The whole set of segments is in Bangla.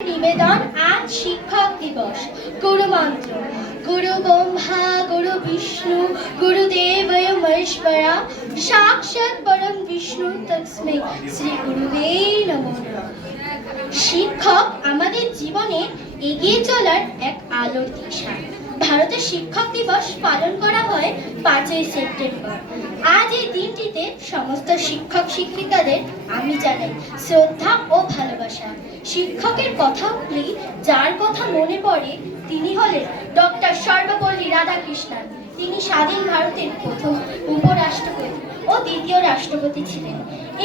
নিবেদন আজ শিক্ষক দিবস। গুরু মন্ত্র। গুরু ব্রহ্মা গুরু বিষ্ণু গুরুদেব মহেশ্বরা সাক্ষাৎ পরম বিষ্ণু তস্মৈ শ্রী গুরুবে নমঃ। শিক্ষক আমাদের জীবনে এগিয়ে চলার এক আলোর দিশা। ভারতের শিক্ষক দিবস পালন করা হয় 5ই সেপ্টেম্বর। আজ এই দিনটিতে সমস্ত শিক্ষক শিক্ষিকাদের আমি জানাই শ্রদ্ধা ও ভালোবাসা। শিক্ষকের কথা উঠলে যার কথা মনে পড়ে তিনি হলেন ডক্টর সর্বপল্লী রাধাকৃষ্ণন। তিনি স্বাধীন ভারতের প্রথম উপরাষ্ট্রপতি ও দ্বিতীয় রাষ্ট্রপতি ছিলেন।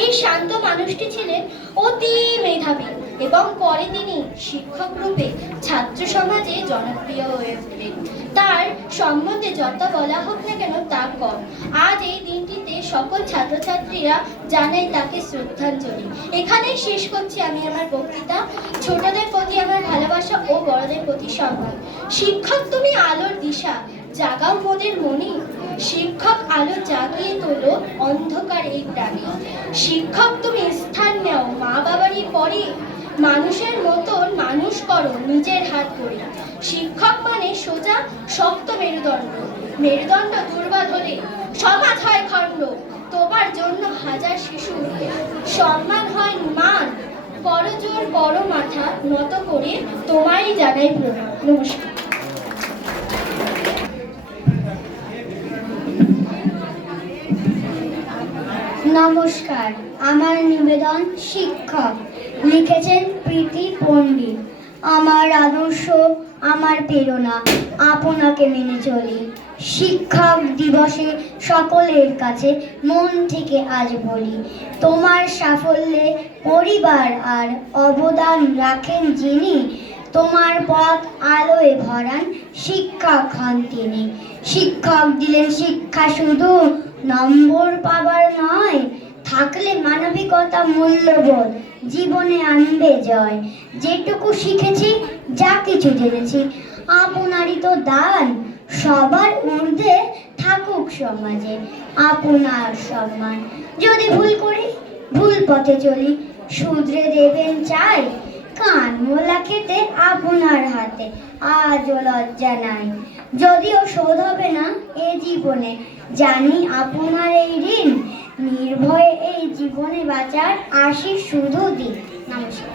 এই শান্ত মানুষটি ছিলেন অতি মেধাবী এবং পরে তিনি শিক্ষক রূপে ছাত্র সমাজে জনপ্রিয় হয়ে উঠলেন। তার সম্বন্ধে যত বলা হোক না কেন তা কম। আজ এই দিনটিতে সকল ছাত্রছাত্রীরা জানাই তাকে শ্রদ্ধাঞ্জলি। এখানেই শেষ করছি আমি আমার বক্তৃতা। ছোটদের প্রতি আমার ভালোবাসা ও বড়দের প্রতি সম্মান। শিক্ষক তুমি আলোর দিশা, জাগাও মোদের মনে। শিক্ষক আলো জাগিয়ে তোলো অন্ধকার এই প্রাণে। শিক্ষক তুমি স্থান নেও মা বাবারই পরে। মানুষের মতন মানুষ করো নিজের হাত করে। শিক্ষক মানে সোজা শক্ত মেরুদণ্ড। মেরুদণ্ড দুর্বল হলে সমাজ হয় খণ্ড। তোমার জন্য হাজার শিশু সম্মান হয় মান। করজোর করো মাথা নত করে তোমারই জানাই প্রণাম। নমস্কার। নমস্কার, আমার নিবেদন শিক্ষক। লিখেছেন প্রীতি পণ্ডিত। আমার আদর্শ, আমার প্রেরণা, আপনাকে মেনে চলি। শিক্ষক দিবসে সকলের কাছে মন থেকে আজ বলি, তোমার সাফল্যে পরিবার আর অবদান রাখেন যিনি, তোমার পথ আলোয় ভরান শিক্ষক হন তিনি। শিক্ষক দিলেন শিক্ষা শুধু নম্বর পাবার নয়, থাকলে মানবিকতা মূল্যবোধ জীবনে আনবে জয়। যেটুকু শিখেছি, যা কিছু জেনেছি, আপনারই তো দান। সবার ঊর্ধ্বে থাকুক সমাজে আপনার সম্মান। যদি ভুল করি, ভুল পথে চলি, শুধরে দেবেন চাই। কান মোলা খেতে আপনার হাতে আজও লজ্জা নাই। যদিও শোধ হবে না এ জীবনে, জানি আপনার এই ঋণ। নির্ভয়ে এই জীবনে বাঁচার আশীষ শুধু দিন। নমস্কার।